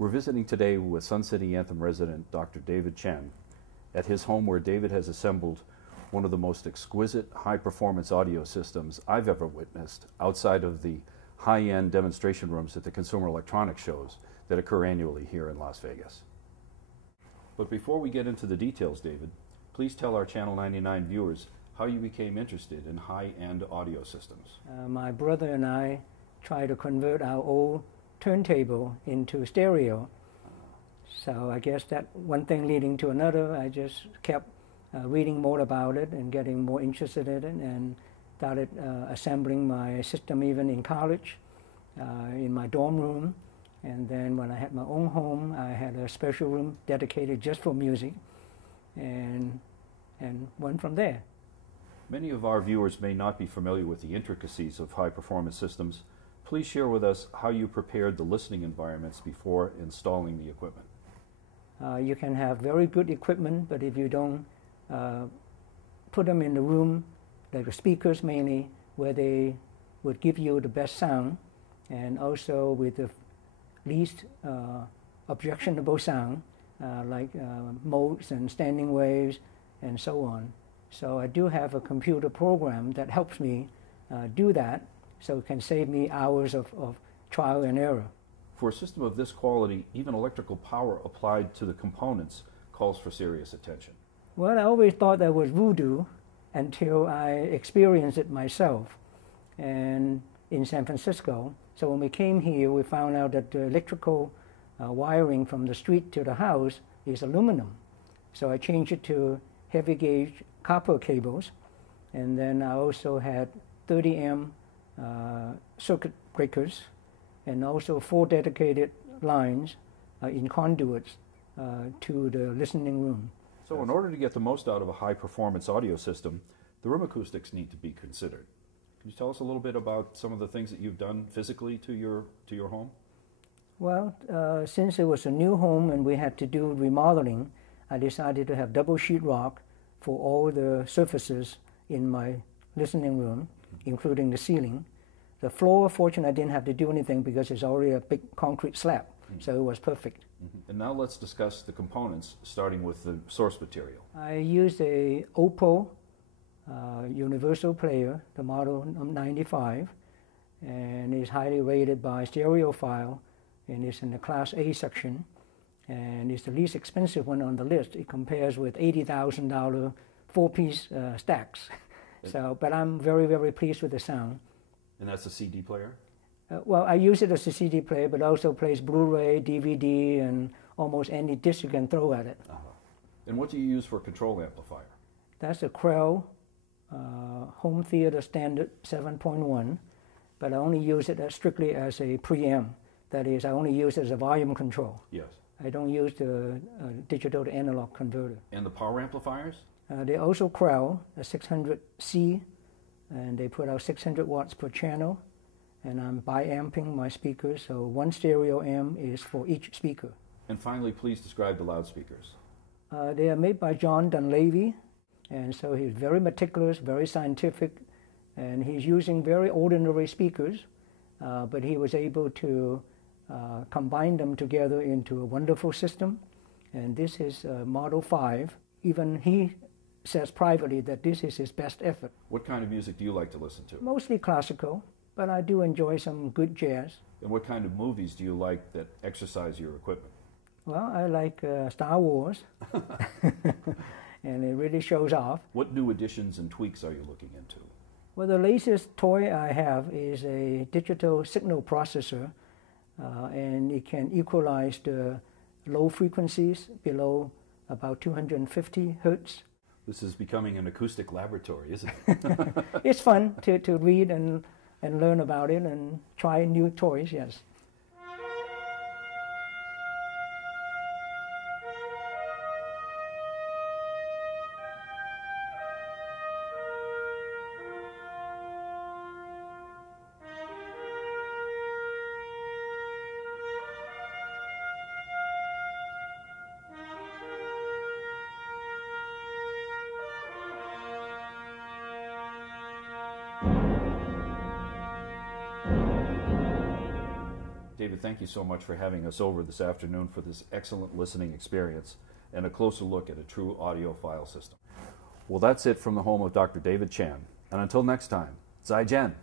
We're visiting today with Sun City Anthem resident Dr. David Chan at his home, where David has assembled one of the most exquisite high-performance audio systems I've ever witnessed outside of the high-end demonstration rooms at the Consumer Electronics shows that occur annually here in Las Vegas. But before we get into the details, David, please tell our Channel 99 viewers how you became interested in high-end audio systems. My brother and I tried to convert our old turntable into stereo. So I guess that one thing leading to another, I just kept reading more about it and getting more interested in it, and started assembling my system even in college, in my dorm room. And then when I had my own home, I had a special room dedicated just for music, and went from there. Many of our viewers may not be familiar with the intricacies of high-performance systems. Please share with us how you prepared the listening environments before installing the equipment. You can have very good equipment, but if you don't put them in the room, like the speakers mainly, where they would give you the best sound, and also with the least objectionable sound, like modes and standing waves and so on. So I do have a computer program that helps me do that, so it can save me hours of trial and error. For a system of this quality, even electrical power applied to the components calls for serious attention. Well, I always thought that was voodoo until I experienced it myself, and in San Francisco. So when we came here, we found out that the electrical wiring from the street to the house is aluminum. So I changed it to heavy gauge copper cables, and then I also had 30 amp circuit breakers, and also 4 dedicated lines in conduits to the listening room. So in order to get the most out of a high-performance audio system, the room acoustics need to be considered. Can you tell us a little bit about some of the things that you've done physically to your home? Well, since it was a new home and we had to do remodeling, I decided to have double sheetrock for all the surfaces in my listening room, including the ceiling. The floor, fortunately, I didn't have to do anything because it's already a big concrete slab, so it was perfect. And now let's discuss the components, starting with the source material. I used a Oppo universal player, the model 95, and is highly rated by Stereophile, and it's in the Class A section, and it's the least expensive one on the list. It compares with $80,000 4-piece stacks. So, but I'm very, very pleased with the sound. And that's a CD player? Well, I use it as a CD player, but also plays Blu-ray, DVD, and almost any disc you can throw at it. And what do you use for a control amplifier? That's a Krell home theater standard 7.1, but I only use it strictly as a preamp. That is, I only use it as a volume control. Yes. I don't use the digital to analog converter. And the power amplifiers? They're also Krell, a 600C, and they put out 600 watts per channel, and I'm bi-amping my speakers, so one stereo amp is for each speaker. And finally, please describe the loudspeakers. They are made by John Dunleavy, and so he's very meticulous, very scientific, and he's using very ordinary speakers, but he was able to combine them together into a wonderful system. And this is Model 5. Even he says privately that this is his best effort. What kind of music do you like to listen to? Mostly classical, but I do enjoy some good jazz. And what kind of movies do you like that exercise your equipment? Well, I like Star Wars, and it really shows off. What new additions and tweaks are you looking into? Well, the latest toy I have is a digital signal processor, and it can equalize the low frequencies below about 250 hertz. This is becoming an acoustic laboratory, isn't it? It's fun to read and learn about it and try new toys, yes. David, thank you so much for having us over this afternoon for this excellent listening experience and a closer look at a true audiophile system. Well, that's it from the home of Dr. David Chan. And until next time, 再见.